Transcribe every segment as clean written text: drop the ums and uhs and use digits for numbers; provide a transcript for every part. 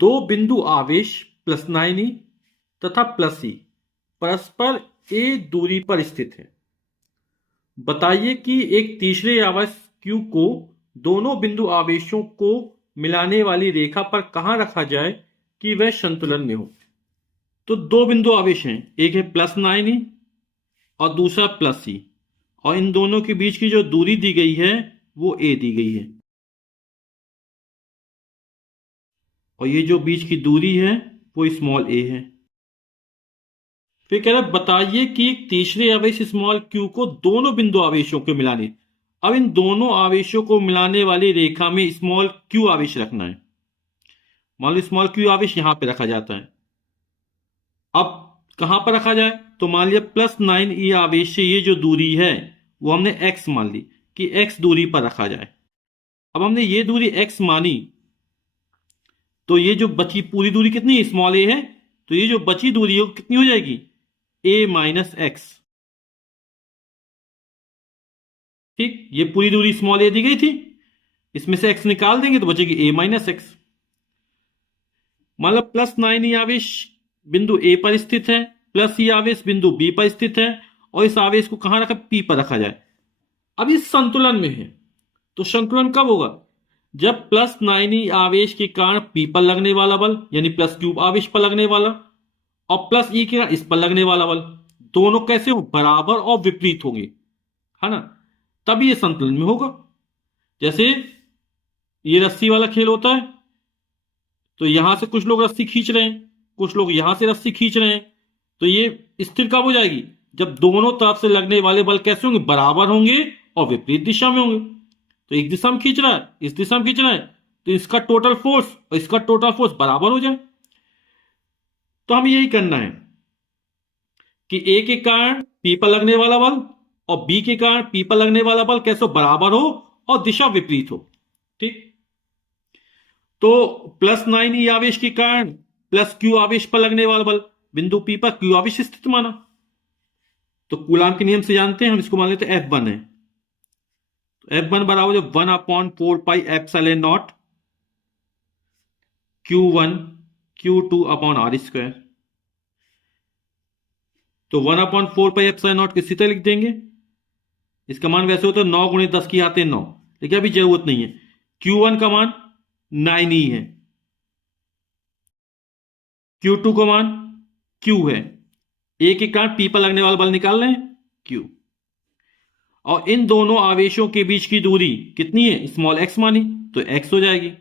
दो बिंदु आवेश प्लस 9e तथा प्लस ई परस्पर ए दूरी पर स्थित है। बताइए कि एक तीसरे आवेश Q को दोनों बिंदु आवेशों को मिलाने वाली रेखा पर कहां रखा जाए कि वह संतुलन में हो। तो दो बिंदु आवेश हैं, एक है प्लस 9e और दूसरा प्लस ई, और इन दोनों के बीच की जो दूरी दी गई है वो a दी गई है, और ये जो बीच की दूरी है वो स्मॉल a है। फिर कह रहा है बताइए कि एक तीसरे आवेश स्मॉल q को दोनों बिंदु आवेशों के मिलाने, अब इन दोनों आवेशों को मिलाने वाली रेखा में स्मॉल q आवेश रखना है। मान लो स्मॉल q आवेश यहां पे रखा जाता है। अब कहां पर रखा जाए, तो मान लिया प्लस 9e आवेश से ये जो दूरी है वो हमने x मान ली कि x दूरी पर रखा जाए। अब हमने ये दूरी x मानी, तो ये जो बची पूरी दूरी कितनी है, स्मॉल a है, तो ये जो बची दूरी है वो कितनी हो जाएगी, a माइनस एक्स। ठीक, ये पूरी दूरी स्मॉल a दी गई थी, इसमें से x निकाल देंगे तो बचेगी a माइनस एक्स। मतलब प्लस 9e आवेश बिंदु a पर स्थित है, प्लस ई आवेश बिंदु b पर स्थित है, और इस आवेश को कहां रखा, p पर रखा जाए। अब इस संतुलन में है, तो संतुलन कब होगा, जब प्लस 9e आवेश के कारण p पर लगने वाला बल यानी प्लस क्यूब आवेश पर लगने वाला और प्लस ई के कारण इस पर लगने वाला बल दोनों कैसे हो, बराबर और विपरीत होंगे, है ना, तभी ये संतुलन में होगा। जैसे ये रस्सी वाला खेल होता है, तो यहां से कुछ लोग रस्सी खींच रहे हैं, कुछ लोग यहां से रस्सी खींच रहे हैं, तो ये स्थिर कब हो जाएगी, जब दोनों तरफ से लगने वाले बल कैसे होंगे, बराबर होंगे और विपरीत दिशा में होंगे। तो एक दिशा में खींच रहा है, इस दिशा में खींच रहा है, तो इसका टोटल फोर्स और इसका टोटल फोर्स बराबर हो जाए। तो हमें यही करना है कि ए के कारण पी पर लगने वाला बल और बी के कारण पी पर लगने वाला बल कैसे बराबर हो और दिशा विपरीत हो। ठीक, तो प्लस 9e आवेश के कारण प्लस क्यू आवेश पर लगने वाला बल बिंदु पी पर क्यू आवेश स्थित माना, तो कूलाम के नियम से जानते हैं, हम इसको मान लेते हैं F1 है, तो F1 बराबर जो 1/4πε0 Q1 Q2 upon are square. तो 1/4πε0 किसी तरह लिख देंगे, इसका मान वैसे होता है 9 × 10 की आते 9, लेकिन अभी जरूरत नहीं है। Q1 का मान 9e है, Q2 का मान Q है, ए के कारण P पर लगने वाला बल निकाल रहे हैं Q, और इन दोनों आवेशों के बीच की दूरी कितनी है, स्मॉल x मानी, तो x हो जाएगी,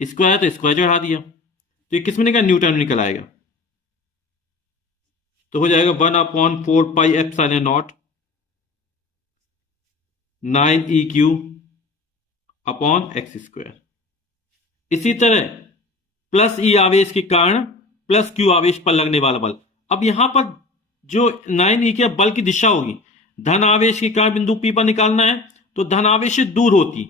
स्क्वायर तो स्क्वायर चढ़ा दिया, तो ये किस में निकला, न्यूटन में निकल आएगा। तो हो जाएगा 1/4πε0 9eq अपॉन एक्स स्क्वायर। इसी तरह प्लस ई आवेश के कारण प्लस क्यू आवेश पर लगने वाला बल, अब यहां पर जो 9e के बल की दिशा होगी, धन आवेश के कारण बिंदु P पर निकालना है, तो धन आवेश से दूर होती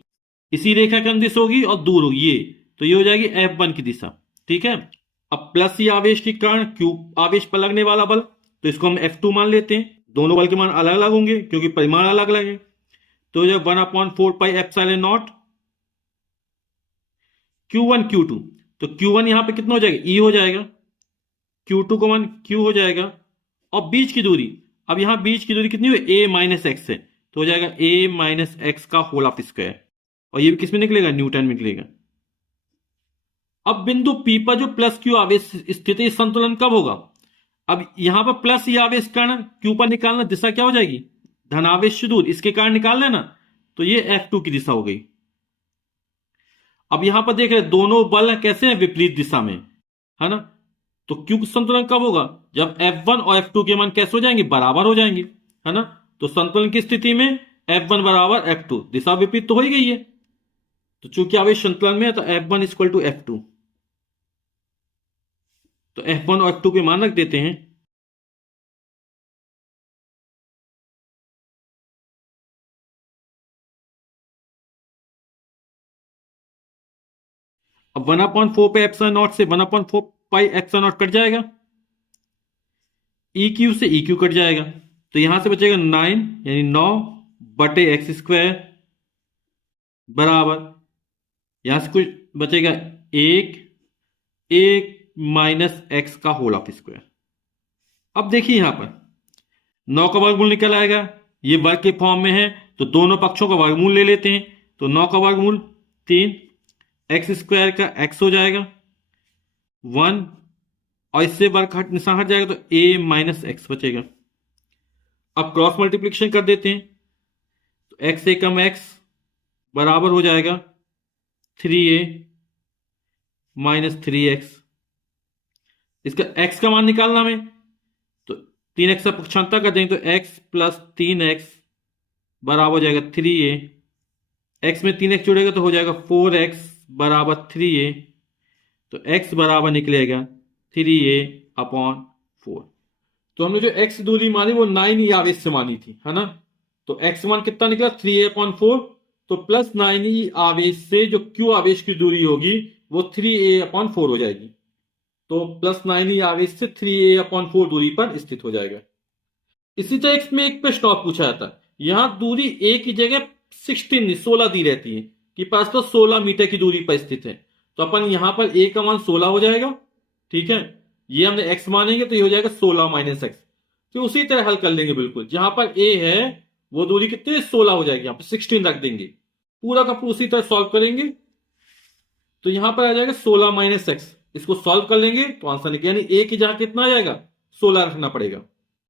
इसी रेखा के अनुदिश होगी और दूर होगी ये, तो ये हो जाएगी F1 की दिशा। ठीक है, अब प्लस ई आवेश के कारण क्यू आवेश पर लगने वाला बल, तो इसको हम F2 मान लेते हैं, दोनों बल के मान अलग अलग होंगे क्योंकि परिमाण अलग अलग है। तो जब 1/4πε0 Q1 Q2, तो Q1 यहां पे कितना हो जाएगा, E हो जाएगा, Q2 का मान Q हो जाएगा, और बीच की दूरी, अब यहां बीच की दूरी कितनी हुई, a माइनस एक्स है, तो हो जाएगा a माइनस एक्स का होल ऑफ स्क्वायर, और ये भी किस में निकलेगा, न्यूटन में निकलेगा। अब बिंदु P पर जो प्लस क्यू आवेश स्थित है, संतुलन कब होगा, अब यहां पर प्लस ई आवेश कारण क्यू पर निकालना, दिशा क्या हो जाएगी, धनावेश से दूर, इसके कारण निकाल लेना, तो ये F2 की दिशा हो गई। अब यहां पर देख रहे दोनों बल कैसे हैं, विपरीत दिशा में, है ना, तो क्यू संतुलन कब होगा, जब F1 और F2 के मान कैसे हो जाएंगे, बराबर हो जाएंगे, है ना, तो संतुलन की स्थिति में F1 बराबर F2, दिशा विपरीत तो हो ही गई है, तो चूंकि आवेश संतुलन में है तो F1 इक्वल टू F2, तो F1 और F2 के मान रख देते हैं। अब 1/4πε0 से 1/4πε0 कट जाएगा, EQ से EQ कट जाएगा, तो यहां से बचेगा 9 यानी 9/x² बराबर, यहां से कुछ बचेगा 1 ए माइनस एक्स का होल ऑफ स्क्वायर। अब देखिए यहां पर 9 का वर्गमूल निकल आएगा, ये वर्ग के फॉर्म में है तो दोनों पक्षों का वर्गमूल ले लेते हैं। तो 9 का वर्गमूल 3, एक्स स्क्वायर का एक्स हो जाएगा 1, और इससे वर्ग हट निशान हट जाएगा तो ए माइनस एक्स बचेगा। अब क्रॉस मल्टीप्लिकेशन कर देते हैं तो एक्स एकम एक्स बराबर हो जाएगा 3a माइनस 3x। इसका x का मान निकालना हमें, तो 3x का पक्षांतर कर देंगे तो x प्लस 3x बराबर हो जाएगा 3a। x में 3x जुड़ेगा तो हो जाएगा 4x बराबर 3a। तो x बराबर निकलेगा 3a अपॉन 4। तो हमने जो x दूरी मानी वो 9e आवेश से मानी थी, है ना। तो x मान कितना निकला 3a अपॉन 4। तो प्लस 9e आवेश से जो q आवेश की दूरी होगी वो 3a अपॉन 4 हो जाएगी। तो प्लस 9e आवेश से 3a अपॉन 4 दूरी पर स्थित हो जाएगा। इसी तरह इसमें एक प्रश्न और पूछा जाता है, यहां दूरी a की जगह 16 दी रहती है कि परस्पर 16 मीटर की दूरी पर स्थित है। तो अपन यहां पर a का मान 16 हो जाएगा, ठीक है। ये हमने x मानेंगे तो ये हो जाएगा 16 माइनस एक्स। तो उसी तरह हल कर लेंगे बिल्कुल, जहां पर a है वो दूरी कितनी 16 हो जाएगी, यहां पर 16 रख देंगे, पूरा का पूरा उसी तरह सॉल्व करेंगे। तो यहां पर आ जाएगा 16 माइनस एक्स, इसको सॉल्व कर लेंगे तो आंसर निकलेगा, यानी a की जगह कितना आ जाएगा 16 रखना पड़ेगा।